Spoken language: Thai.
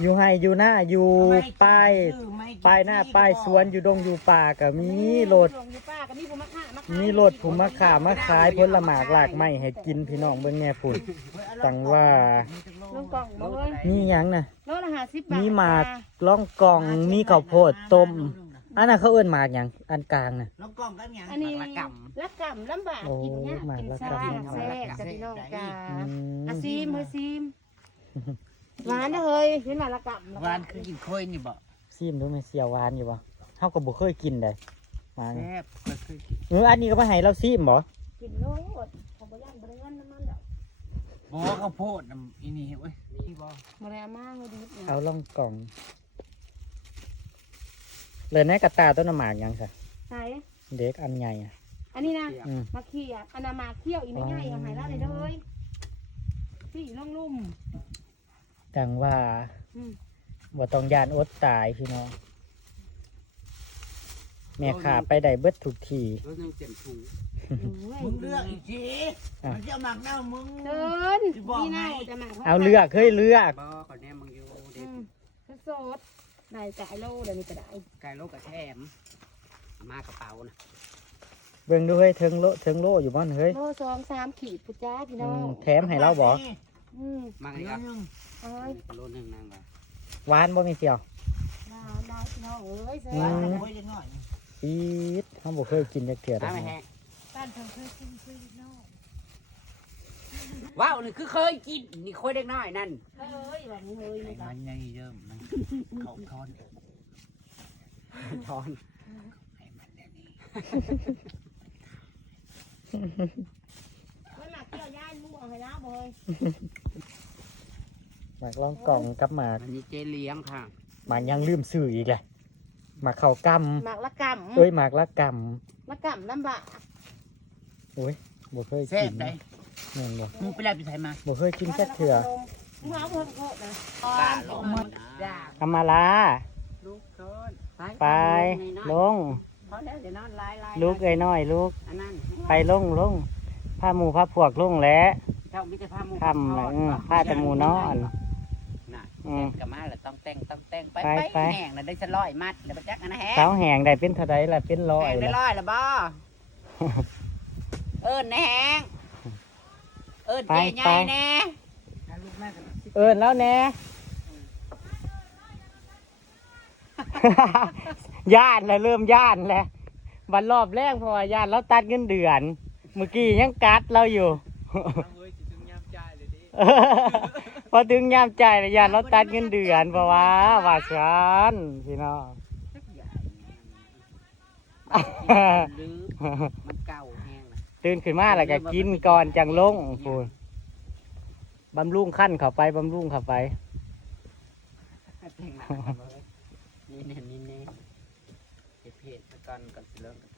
อยู่ให้อยู่หน้าอยู่ป้ายหน้าป้ายสวนอยู่ดงอยู่ป่าก็มีรถมีรถผู้มาขามาขายผลหมากหลากไม้ให้กินพี่น้องเบิ่งแง่พุ่นจังว่ามีหยังน่ะมีหมากล่องกล่องมีข้าวโพดต้มอันนั้นเขาเอิ้นหมากหยังอันกลางน่ะ น้องกล้องกันยัง อันนี้ละกำลำบากกินเนี่ยกินซ่าแซ่บจะพี่น้องกาอาซีมเฮ้ยซีมหวานนะเฮ้ยเป็นหวานละกำ หวานคือกินค่อยนี่บ่ ซีมดูแม่เสียวหวานอยู่บ่เฮาก็บ่เคยกินได้หวาน แซ่บเคยกิน อันนี้ก็มาให้เราซีมบ่ กินโลดเขาบ่ย่านบ่ได้เงินน้ำมันดอก บ่ข้าวโพดน้ำอีนี่เว้ยที่บ่ บ่ได้เอามาเฮาดีเนี่ย เอาล่องกล่องเลยในกระตาต้นหมากหยังซะ ใส่ เด็กอันใหญ่อ่ะ อันนี้นะ อืม มาเคี่ยวอันน่ะมาเคี่ยวอีไม่ง่ายเอาให้ละเลยเด้อเฮ้ยพี่ลงลุ่ม จังว่า อืม บ่ต้องยานอดตายพี่น้องแม่ขาไปได้เบิดทุกที รถยังเต็มถุง มึงเลือก อีกทีมันจะหมักเน่ามึง เดินนี่น่าจะมา เอาเลือกเฮ้ยเลือก บ่ก่อนแน่มึงอยู่เด็ด สดได้ไก่โลเดี๋ยวนี้ก็ได้ ไก่โลกกระแทมมากระเป๋านะ เบิ่งดูเฮ้ยเทิงโลอยู่บ้านเฮ้ย โล2-3ขีดพุจ้าพี่น้อง แถมให้เราบ่ มากเลยครับ เอ้ย โลนึงนางว่า หวานบ่มีเสียว ได้พี่น้องเอ้ยเสื อื อ มปี๊ดเฮาบ่เคยกินจักเทื่อ ตา ดอก ไม่ เนาะ แห้ง บ้านเพิ่นเคยกินคือน้อง ว้าวนี่คือเคยกินนี่ค่อยเด็กน้อยนั่น เอ้ยแบบนี้เฮ้ย ไอ้ นี่ มันยังเยิ่มมันเขาทอนทอนไอ้มันเนี่ยนี่ ไม่หมักเกี่ยวย่านลูกเอาให้น้าบ่เฮ้ย หมากล่องกล่องกับหมาก อันนี้เจเลี้ยงค่ะ หมากยังลืมซื้ออีกแหละหมากข้าวกำ หมักละกำ เอ้ยหมากละก ละกำลำบาก ำโอ้ยบ่เคย แซ่ กิ บ น ได้ แม่นบ่ มึงไปรับไปไทยมา บ่เคยกินจักเทื่อ มึงเอาเพิ่มโคตรนะ กาลงหมด อามาลา ลูกเกิน ไปลง เพราะแล้วเดี๋ยวนอนลาย ลูกเอ้ยน้อยลูก อันนั้น ไปลงผ้าหมูผ้าพวกลงแล้ว เจ้ามิจะพามู ทำเลยผ้าแต่หมูนอน น่ะ อืม กับมาแล้วต้องแต่งไป ไปไป แห้งแล้วได้จะร้อยมัดแล้วไปจักอันนะแห้ง สาวแหงได้เป็นเท่าไรล่ะเป็นร้อย แห้งได้ ล่ะ ร้อยแล้วบ่เอิ้นนะแห้งเอิ้นเจ๊ใหญ่แน่ เอิ้นแล้วแน่ ย่านแล้วเริ่มย่านแล้ววันรอบแรกเพราะว่าย่านเราตัดเงินเดือน เมื่อกี้ยังกัดเราอยู่ พอถึงยามจ่ายแล้วย่านเราตัดเงินเดือนเพราะว่าฉันพี่น้อง ลืมมันเก่าแห้งนะ ตื่นขึ้นมาแล้วก็กินก่อนจังลงพูนบำรุงขั้นเข้าไปบำรุงเข้าไป แต่งหน้านี่แน่เก็บเพจก่อนสิเริ่มกัน